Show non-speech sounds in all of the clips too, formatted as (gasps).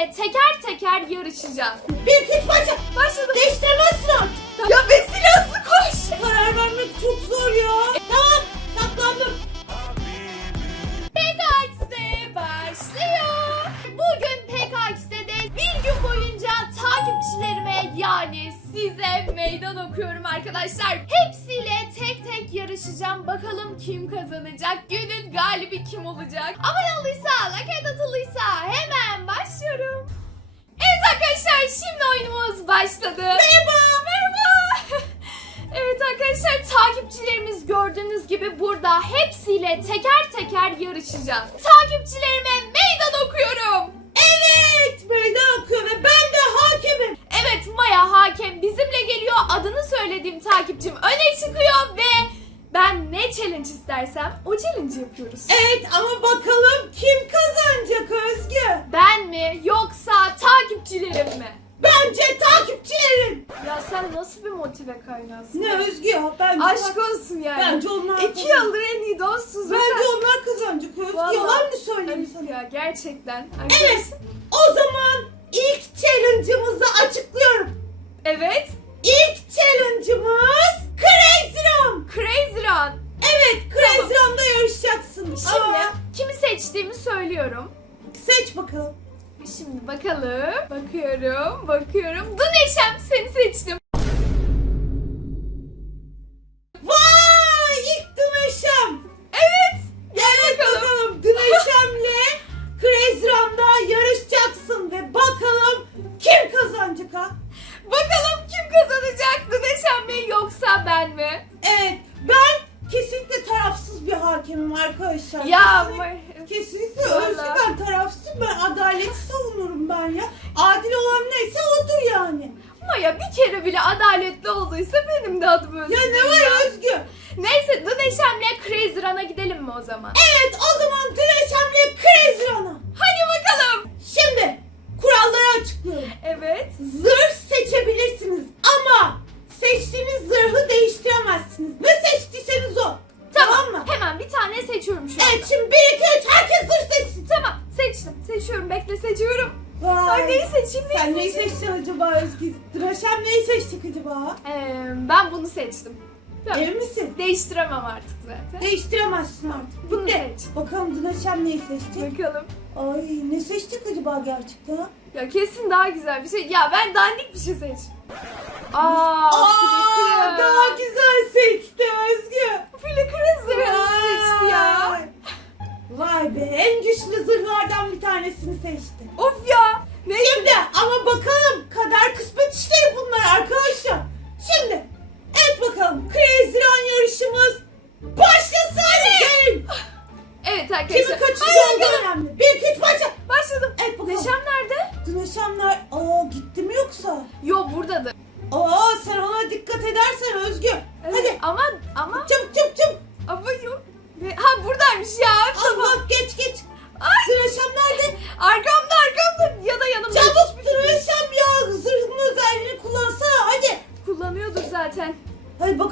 hepsiyle teker teker yarışacağız. Bir kit başa. Başladım. Değiştiremezsin artık. Ya Vesile hızlı koş. Karar vermek çok zor ya. Tamam saklandım. PKX'de başlıyor. Bugün PKX'de de bir gün boyunca takipçilerime yani size meydan okuyorum arkadaşlar. Hepsiyle tek tek yarışacağım. Bakalım kim kazanacak? Günün galibi kim olacak? Abone olduysa, like atılıysa hemen başlıyorum. Evet arkadaşlar şimdi oyunumuz başladı. Merhaba. Merhaba. (laughs) Evet arkadaşlar takipçilerimiz gördüğünüz gibi burada hepsiyle teker teker yarışacağız. Takipçilerime gerçekten. Evet. Arkadaşlar- O zaman ilk challenge'ımızı açıklıyorum. Evet. İlk challenge'ımız Crazy Run. Crazy Run. Evet Crazy Tamam. Run'da yarışacaksın. Şimdi Ama kimi seçtiğimi söylüyorum. seç bakalım. Şimdi bakalım. Bakıyorum, bakıyorum. Dur Neşem seni seçtim. Mi o zaman? Evet o zaman Dınaşam'le Crazy Run'a. Hadi bakalım. Şimdi kuralları açıklıyorum. Evet. Zırh seçebilirsiniz ama seçtiğiniz zırhı değiştiremezsiniz. Ne seçtiyseniz o. Tamam, mı? Hemen bir tane seçiyorum şu an. Evet şimdi 1 2 3 herkes zırh seçsin. Tamam seçtim. Seçiyorum bekle seçiyorum. Vay. Ay neyi seçeyim neyi Sen neyi seçeyim? seçtin acaba Özgü? Dıraşam neyi seçtik acaba? Ee, ben bunu seçtim. Tamam. Emin misin? Değiştiremem artık zaten. Değiştiremezsin artık. Bunu Bitti. seç. Bakalım Dıraşam neyi seçti? Bakalım. Ay ne seçtik acaba gerçekten? Ya kesin daha güzel bir şey. Ya ben dandik bir şey seç. Aa, Aa, daha güzel seçti Özgü. Flickr zırhını seçti ya. Vay be en güçlü zırhlardan bir tanesini seçti.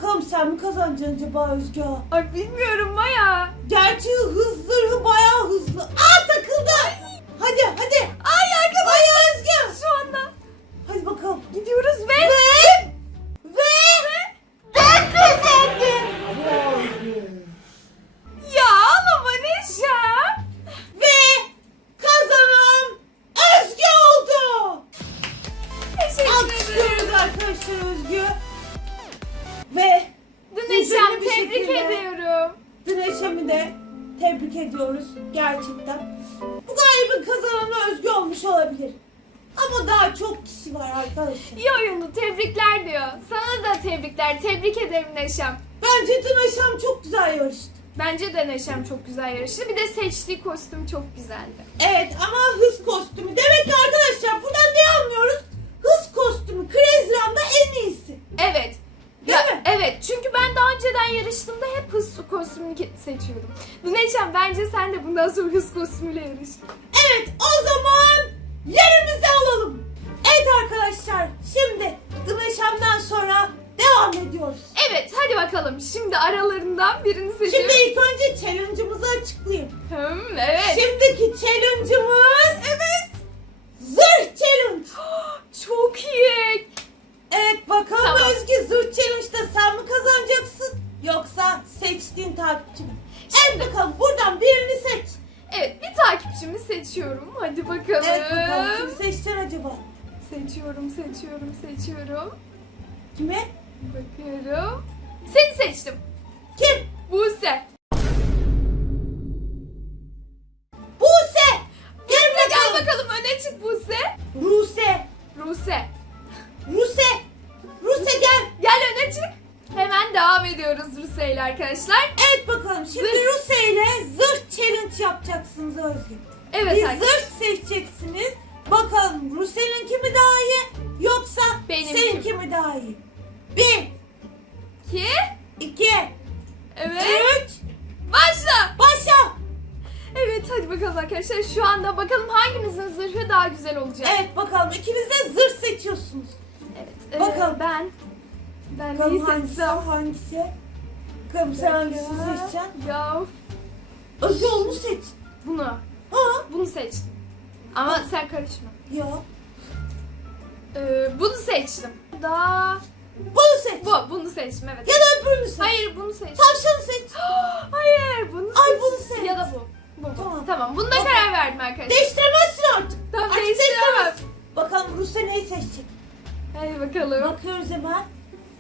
Bakalım sen mi kazanacaksın acaba Özgü? Ay bilmiyorum Maya. Gerçi hız zırhı bayağı hızlı. Aa takıldı. Hadi hadi. Ay arkadaşlar. Ay Özgü. Şu anda Hadi bakalım. gidiyoruz Ve ve Tebrikler. Tebrik ederim Neşem. Bence Dıneşem çok güzel yarıştı. Bence de Neşem çok güzel yarıştı. Bir de seçtiği kostüm çok güzeldi. Evet ama hız kostümü. Demek ki arkadaşlar buradan ne anlıyoruz? Hız kostümü Crazy Run'da en iyisi. Evet. Değil Ya, mi? Evet çünkü ben daha önceden yarıştığımda hep hız kostümünü seçiyordum. Neşem bence sen de bundan sonra hız kostümüyle yarış. Evet o zaman yerimizi alalım. Evet arkadaşlar şimdi Dıneşem'den sonra Devam ediyoruz. Evet hadi bakalım şimdi aralarından birini seçelim. Şimdi ilk önce challenge'ımızı açıklayayım. Hmm, evet. Şimdiki challenge'ımız... Evet. Zırh challenge. (gasps) Çok iyi. Evet bakalım tamam. Özgü zırh challenge'da sen mi kazanacaksın yoksa seçtiğin takipçi mi? Evet, bakalım buradan birini seç. Evet bir takipçimi seçiyorum. Hadi bakalım. Evet bakalım kim seçtin acaba? Seçiyorum, seçiyorum, seçiyorum. Kime? Bakıyorum. Seni seçtim. Kim? Buse. Buse! Gel Buse gel bakalım. öne çık Buse. Ruse! Ruse. Ruse! Ruse gel! Gel öne çık. Hemen devam ediyoruz Ruse ile arkadaşlar. Evet bakalım şimdi Zırh. Ruse ile zırh challenge yapacaksınız Özgür. Evet Bir arkadaşlar. zırh seçeceksiniz. Bakalım Ruse'ninki mi daha iyi yoksa Benimki. seninki mi daha iyi? Bir, anda bakalım hangimizin zırhı daha güzel olacak. Evet bakalım ikiniz de zırh seçiyorsunuz. Evet. e, Bakalım. ben ben neyi Bakalım hangisi seçsem? hangisi? Bakalım sen hangisini Ya, seçeceksin? Ya Özgür onu seç. bunu. Ha? Bunu seçtim. Ama sen karışma. Ya. Ee, bunu seçtim. Daha Bunu seç. bu bunu seçtim evet. Ya da öbürünü seç. Hayır bunu seçtim. Tavşanı seç. (gasps) Hayır bunu Ay, bunu seç. Ya da bu. Tamam. Tamam. Bunda Bak- karar verdim arkadaşlar. Değiştiremezsin artık. Tamam Artık değiştiremem. değiştiremez. Bakalım Ruse neyi seçecek? Hadi bakalım. Bakıyoruz hemen.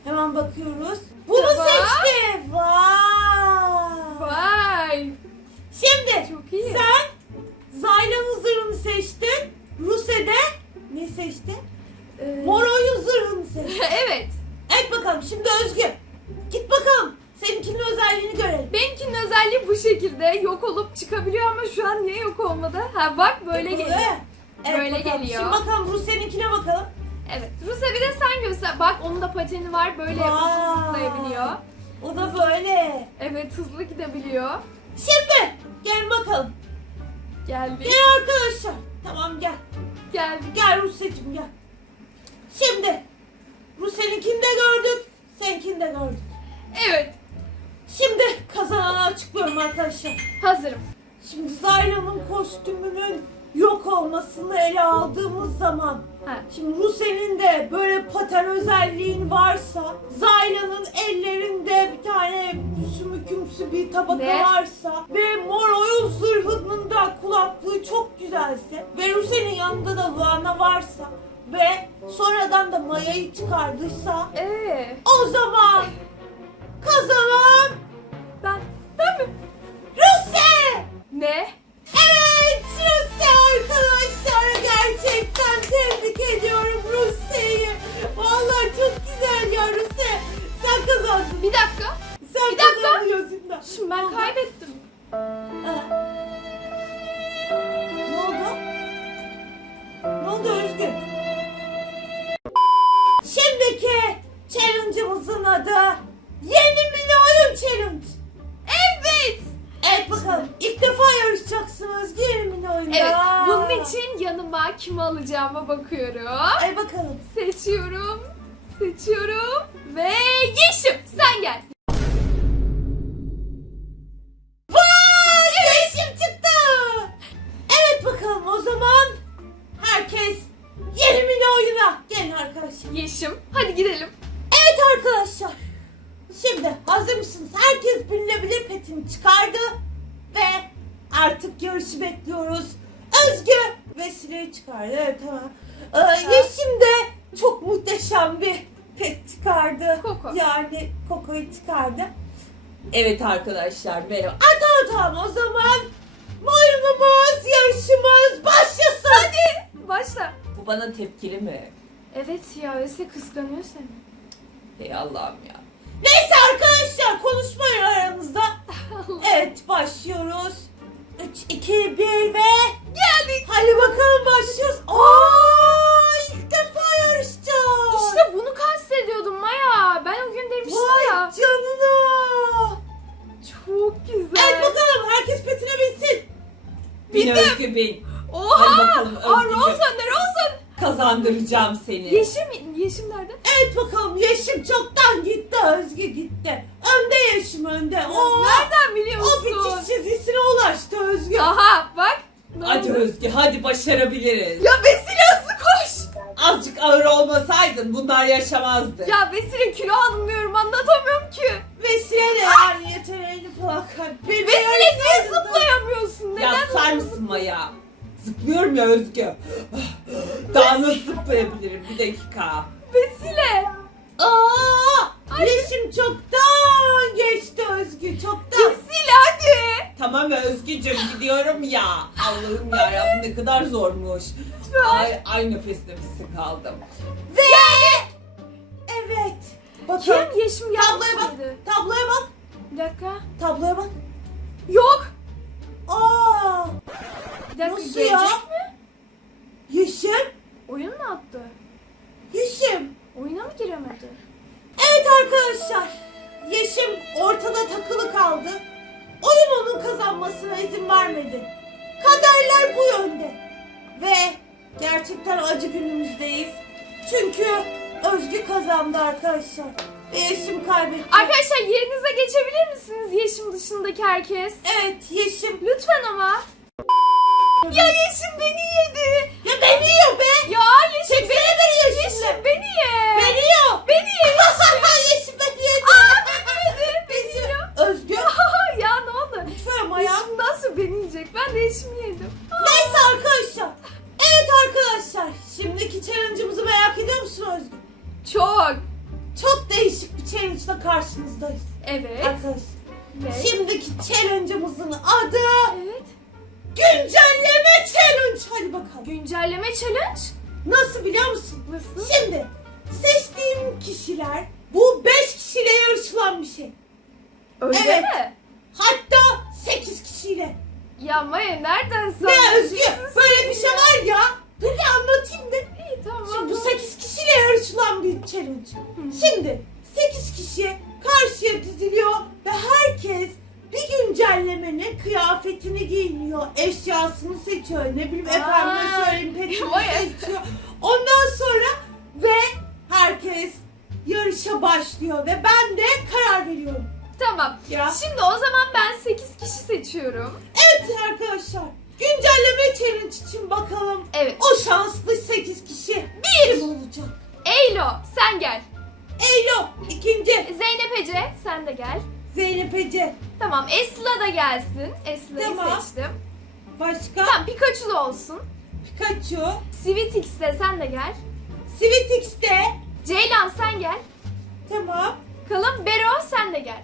Hemen bakıyoruz. Bunu Tamam. seçti. Vay. Vay. Şimdi Çok iyi. sen Zayla'nın zırhını seçtin. Ruse de ne seçti? Ee, Moro'yun zırhını seçti. (laughs) evet. Evet bakalım şimdi Özgür. Git bakalım. Seninkinin özelliğini görelim. Benimkinin özelliği bu şekilde yok olup çıkabiliyor ama şu an niye yok olmadı? Ha bak böyle Yapılıyor geliyor. Evet, Böyle bakalım. geliyor. Şimdi bakalım Rusya'ninkine bakalım. Evet. Rusya bir de sen göster. Bak onun da pateni var. Böyle Vay. hızlı zıplayabiliyor. O da böyle. Evet hızlı gidebiliyor. Şimdi gel bakalım. Geldi. Gel arkadaşlar. Tamam gel. Geldi. Gel Rusya'cığım gel. Şimdi Rusya'ninkini de gördük. Seninkini de gördük. Evet. Şimdi kazananı açıklıyorum arkadaşlar. Hazırım. Şimdi Zayla'nın kostümünün yok olmasını ele aldığımız zaman Ha. Şimdi Rusya'nın de böyle paten özelliğin varsa Zayla'nın ellerinde bir tane sümükümsü bir tabaka Ne? varsa ve mor oyun zırhının da kulaklığı çok güzelse ve Rusya'nın yanında da Luana varsa ve sonradan da Maya'yı çıkardıysa Ee, o zaman kazanan ben ben mi? Rusya! Ne? Evet Rusya arkadaşlar gerçekten tebrik ediyorum Rusya'yı. Vallahi çok güzel ya Rusya. Sen kazandın. Bir dakika. Sen Bir dakika. gözümden. Şimdi ben kaybettim. Ne oldu? Ne oldu Özgür? Oyunda. Evet. Bunun için yanıma kimi alacağıma bakıyorum. Ay bakalım. Seçiyorum. Seçiyorum. Ve Yeşim sen gel. Evet arkadaşlar merhaba. Aa, tamam tamam o zaman oyunumuz, yarışımız başlasın. Hadi. Başla. Bu bana tepkili mi? Evet ya Öse kıskanıyor seni. Ey Allah'ım ya. Neyse arkadaşlar konuşmayın Zıplıyorum ya Özgü. Daha nasıl zıplayabilirim? Bir dakika. Vesile. Aa, Yeşim çoktan geçti Özgü çoktan. Vesile hadi. Tamam Özgücüm gidiyorum ya. Allah'ım ya ne kadar zormuş. Ay, ay nefes nefese kaldım. Ve evet. Bakın. Kim Yeşim Tabloya bak. yapsaydı? Tabloya bak. Bir dakika. Tabloya bak. Yok. Aa, Bir dakika Nasıl gelecek ya? mi? Yeşim. Oyun mu attı? Yeşim. Oyuna mı giremedi? Evet arkadaşlar. Yeşim ortada takılı kaldı. Oyun onun kazanmasına izin vermedi. Kaderler bu yönde. Ve gerçekten acı günümüzdeyiz. Çünkü Özgü kazandı arkadaşlar. Ve Yeşim kaybetti. Arkadaşlar yerinize geçebilir misiniz Yeşim dışındaki herkes? Evet Yeşim. Lütfen ama. Ya Yeşim beni yedi. Ya beni yiyor be. Ya Yeşim Çeksene beni, beni Yeşim'le. Yeşim beni ye. Beni yiyor. Beni ye Yeşim. (laughs) Yeşim beni yedi. beni yiyor. (laughs) Özgü. (laughs) ya ne oldu? Lütfen ama ya. Yeşim nasıl beni yiyecek? Ben de Yeşim'i yedim. Neyse arkadaşlar. Evet arkadaşlar. Şimdiki challenge'ımızı merak ediyor musun Özgü? Çok. Çok değişik bir challenge'la karşınızdayız. Evet. Arkadaşlar. Evet. Şimdiki challenge'ımızın adı Evet. Güncelleme challenge. Hadi bakalım. Güncelleme challenge. Nasıl biliyor musun? Nasıl? Şimdi seçtiğim kişiler bu 5 kişiyle yarışılan bir şey. Öyle Evet. mi? Hatta 8 kişiyle. Ya Maya nereden sen? Ne Özgü? Böyle bir şey var ya. Dur bir anlatayım da. İyi tamam. Şimdi bu 8 kişiyle yarışılan bir challenge. Şimdi 8 kişi karşıya diziliyor ve herkes bir güncellemenin kıyafetini giyiniyor, eşyasını seçiyor, ne bileyim Aa, efendime söyleyeyim petini seçiyor. Ondan sonra ve herkes yarışa başlıyor ve ben de karar veriyorum. Tamam. Ya. Şimdi o zaman ben 8 kişi seçiyorum. Evet arkadaşlar güncelleme challenge için bakalım Evet. o şanslı 8 kişi bir olacak. Eylo sen gel. Eylo ikinci Zeynep Ece sen de gel. Zeynep Ece Tamam Esla da gelsin. Esla'yı Tamam. seçtim. başka Tamam Pikachu da olsun. Pikachu Sweetix de sen de gel. Sweetix'te Ceylan sen gel. tamam. Bakalım Bero sen de gel.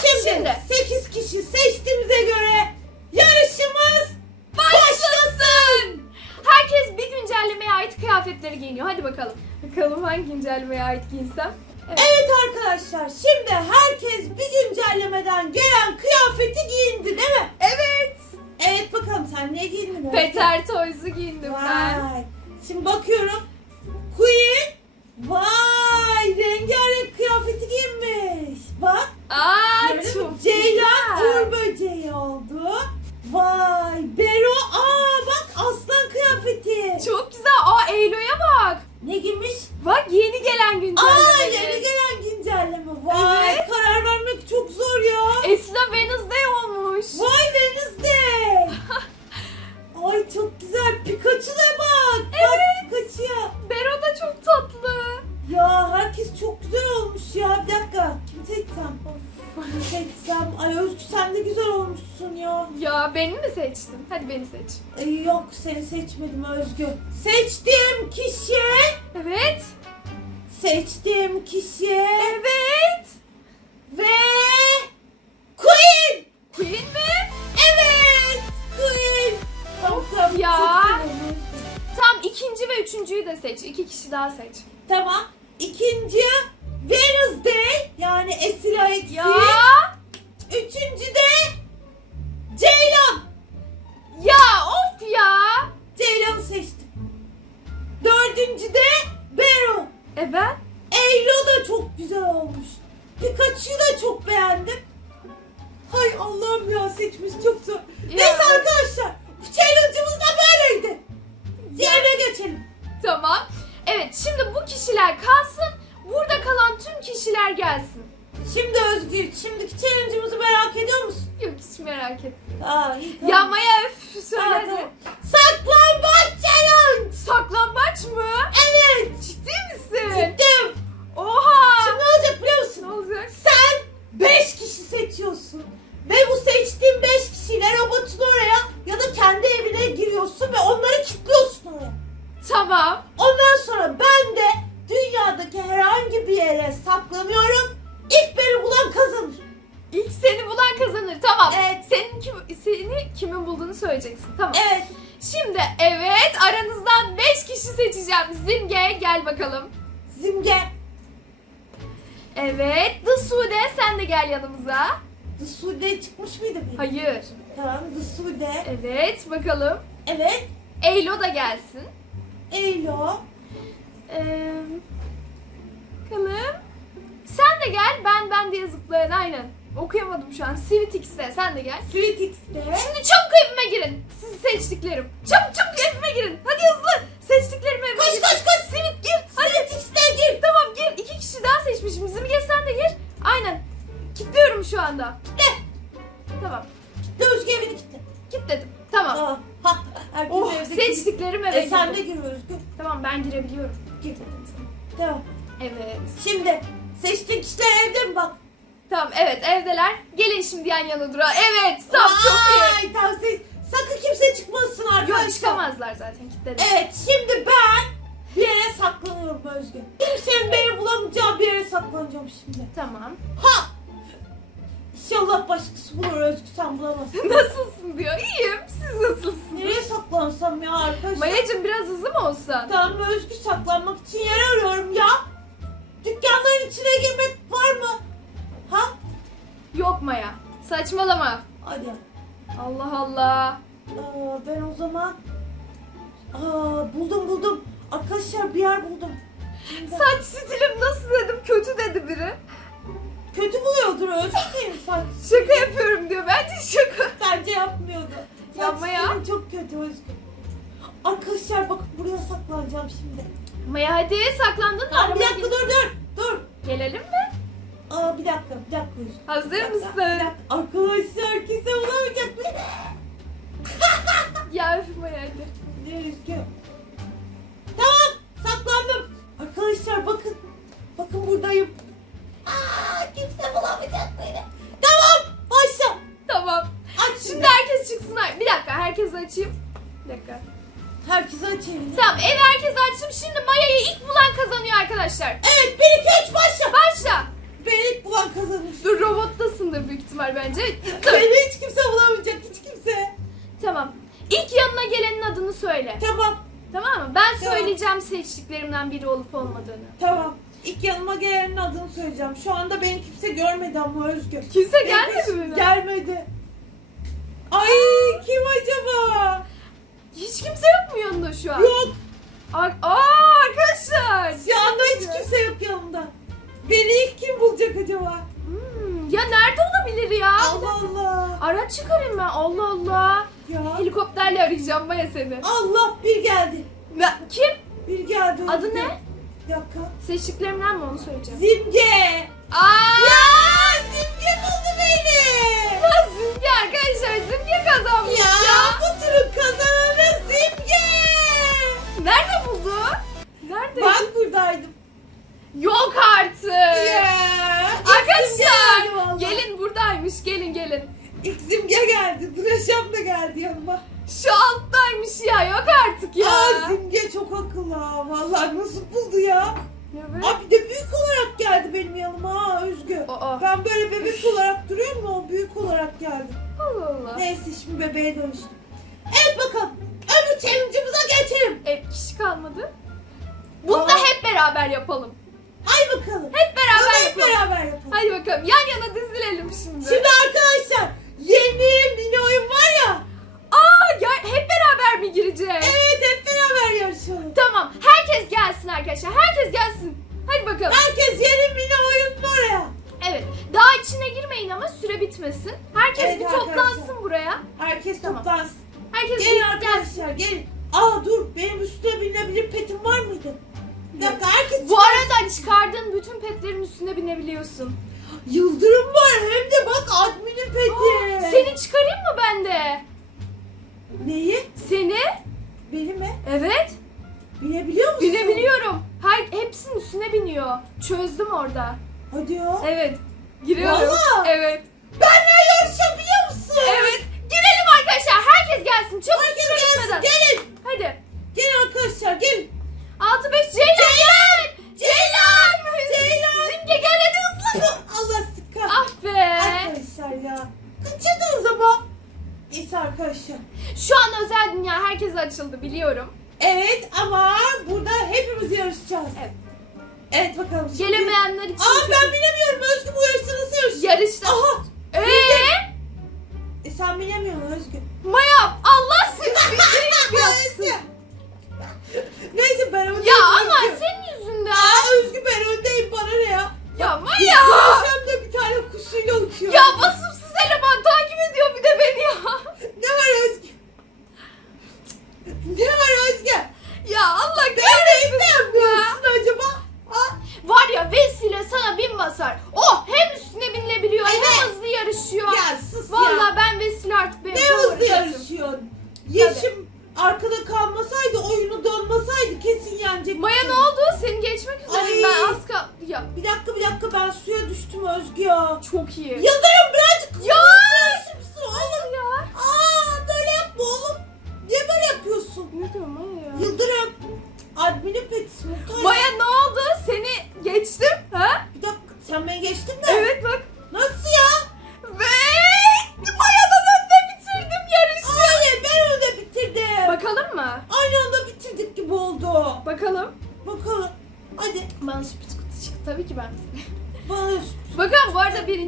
Şimdi, Şimdi. 8 kişi seçtiğimize göre yarışımız Başlasın. Herkes bir güncellemeye ait kıyafetleri giyiniyor. Hadi bakalım. Bakalım hangi güncellemeye ait giyinsem. Evet. Evet arkadaşlar şimdi herkes bir güncellemeden gelen kıyafeti giyindi değil mi? Evet. Evet bakalım sen ne giyindin? Peter Toys'u giyindim ben. Vay. Şimdi bakıyorum. Queen. Vay rengarenk kıyafeti giymiş. Bak. Aa Gördün çok Ceylan uğur böceği oldu. Vay. Bero. Aa bak aslan kıyafeti. Çok güzel. Aa Eylo'ya bak. Ne giymiş? Bak yeni gelen güncelleme. Aa yeni gelen güncelleme. Vay Evet. karar vermek çok zor ya. Esla Wednesday olmuş. Vay Wednesday. Hadi beni seç. Ay, yok seni seçmedim Özgü. Seçtiğim kişi. Evet. Seçtiğim kişi. E ben? Eylo da çok güzel olmuş. Pikachu'yu da çok beğendim. Hay Allah'ım ya seçmiş çok zor. Neyse arkadaşlar challenge'ımız da böyleydi. Diğerine geçelim. Tamam. Evet şimdi bu kişiler kalsın. Burada kalan tüm kişiler gelsin. Şimdi Özgür, şimdiki challenge'ımızı merak ediyor musun? Yok hiç merak etme. Aa iyi Ya Maya öf söyle Aa, tamam. Ne olacak? Sen 5 kişi seçiyorsun. Ve bu seçtiğin 5 kişiyle robot alıyorsun ve onları kilitliyorsun oraya. Tamam. Ondan sonra ben de dünyadaki herhangi bir yere saklanıyorum. İlk beni bulan kazanır. İlk seni bulan kazanır. Tamam. Evet. Senin kim, seni kimin bulduğunu söyleyeceksin. Tamam. Evet. Şimdi evet aranızdan 5 kişi seçeceğim. Zimge gel bakalım. Zimge. Evet. Sude sen de gel yanımıza. Mıydı benim? Hayır. Tamam Sude. Evet bakalım. Evet. Eylo da gelsin. Eylo. Ee, bakalım. Sen de gel. Ben ben diye zıplayan aynen. Okuyamadım şu an. Sweet X'de sen de gel. Sweet X'de. Şimdi çabuk evime girin. Sizi seçtiklerim. Çabuk çabuk evime girin. Hadi hızlı. Seçtiklerime evime Koş koş koş. Sweet gir. Hadi. Sweet X'de gir. Tamam gir. İki kişi daha seçmişim. Zimge sen de gir. Aynen. Kilitliyorum şu anda. Kitle. Tamam. Kitle Özgü evini kitle. Kilitledim. Tamam. Tamam. Ha, herkes Oh evde seçtiklerim eve E sen de girdim. gir Özgü. Tamam ben girebiliyorum. Gir. Tamam. Evet. Şimdi seçtiğin kişiler evde mi bak? Tamam evet evdeler. Gelin şimdi yan yana dura. Evet tamam çok iyi. Ay tamam seç. Sakın kimse çıkmasın arkadaşlar. Yok çıkamazlar zaten kilitledim. Evet şimdi ben bir yere saklanıyorum Özgü. Kimsenin beni bulamayacağı bir yere saklanacağım şimdi. Tamam. Ha! İnşallah başkası bulur Özgü sen bulamazsın. (laughs) Nasılsın diyor. İyiyim. Siz nasılsınız? Nereye saklansam ya arkadaşlar? Mayacım biraz hızlı mı olsan? Tamam Özgü saklanmak için yer arıyorum ya. Dükkanların içine girmek var mı? Ha? Yok Maya. Saçmalama. Hadi. Allah Allah. Aa, ben o zaman... Aa, buldum buldum. Arkadaşlar bir yer buldum. Saç stilim nasıl dedim kötü dedi biri. Kötü buluyordur Özgü senin saç. Şaka yapıyorum diyor. Bence şaka. Bence yapmıyordu. Yapma ya. Çok kötü Özgü. Arkadaşlar bakın buraya saklanacağım şimdi. Maya hadi saklandın mı? Aa, bir dakika dur dur. Dur. Gelelim mi? Aa, bir dakika bir dakika Özgü. Hazır Bir dakika, mısın? bir dakika. Arkadaşlar kimse bulamayacak beni. (laughs) Ya öf Maya hadi. Ne Özgü? Tamam saklandım. Arkadaşlar bakın. Bakın buradayım. Aa, kimse bulamayacak beni. Tamam başla. Tamam. Aç Şimdi herkes çıksın. Bir dakika herkes açayım. Bir dakika. Herkes aç evini. Tamam ev herkes açtım. Şimdi Maya'yı ilk bulan kazanıyor arkadaşlar. Evet 1 2 3 başla. Başla. Beni ilk bulan kazanır. Dur robottasındır büyük ihtimal bence. (laughs) Beni hiç kimse bulamayacak hiç kimse. tamam. İlk yanına gelenin adını söyle. Tamam Tamam mı? Ben Tamam. söyleyeceğim seçtiklerimden biri olup olmadığını. tamam. İlk yanıma gelenin adını söyleyeceğim. Şu anda beni kimse görmedi ama Özgür. Kimse gelmedi mi? Gelmedi. Ay kim acaba? Hiç kimse yok mu yanında şu an? Yok. Ar- Aa arkadaşlar. Şu anda hiç kimse yok yanımda. Beni ilk kim bulacak acaba? Hmm, ya nerede olabilir ya? Allah Allah. Araç çıkarayım ben. Allah Allah. Ya. Helikopterle arayacağım Maya seni. Allah bir geldi. Ne- Kim? Bir geldi. Adı Özgür. ne? Dakika. Seçtiklerimden mi onu söyleyeceğim? Zimge. Aa! Ya Zimge buldu beni. Ya Zimge arkadaşlar Zimge kazanmış Ya, ya. bu turun kazananı Simge. Biliyorum.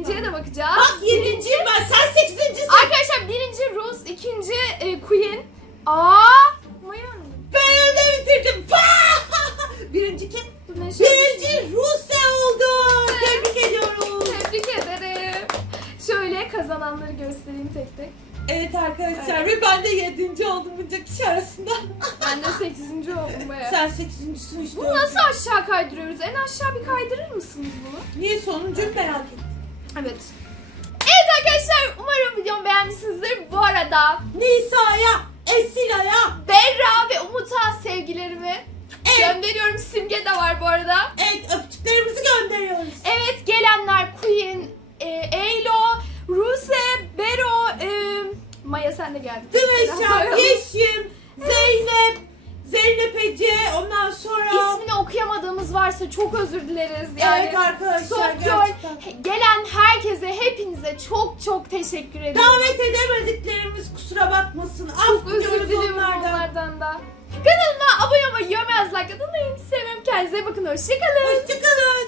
Birinciye de bakacağız. Bak yedinciyim ben sen sekizincisin. Arkadaşlar birinci Rus, ikinci e, Queen. Aa, Maya. Ben öyle bitirdim. (laughs) Birinci kim? Birinci Rusya oldu. Tebrik ediyorum. Tebrik ederim. Şöyle kazananları göstereyim tek tek. Evet arkadaşlar ve ben de yedinci oldum bunca kişi arasında. Ben de sekizinci oldum Maya. Sen sekizincisin işte. Bunu nasıl aşağı kaydırıyoruz? En aşağı bir kaydırır mısınız bunu? Niye sonuncuyu merak ettim. Evet. Evet arkadaşlar umarım videomu beğenmişsinizdir. Bu arada Nisa'ya, Esila'ya, Berra ve Umut'a sevgilerimi Evet. gönderiyorum. Simge de var bu arada. evet öpücüklerimizi gönderiyoruz. Evet gelenler Queen, e, Eylo, Ruse, Bero, e, Maya sen de geldin. Dıveşan, Yeşim, Zeynep, Zeynep Ece, ondan sonra... İsmini okuyamadığımız varsa çok özür dileriz. Yani Evet arkadaşlar Soft gerçekten. Gelen herkese, hepinize çok çok teşekkür ederim. Davet edemediklerimiz kusura bakmasın. Çok Af özür diliyorum onlardan. onlardan da. Kanalıma abone olmayı, yorum yazmayı, kanalıma seviyorum. Kendinize bakın. Hoşçakalın. Hoşçakalın.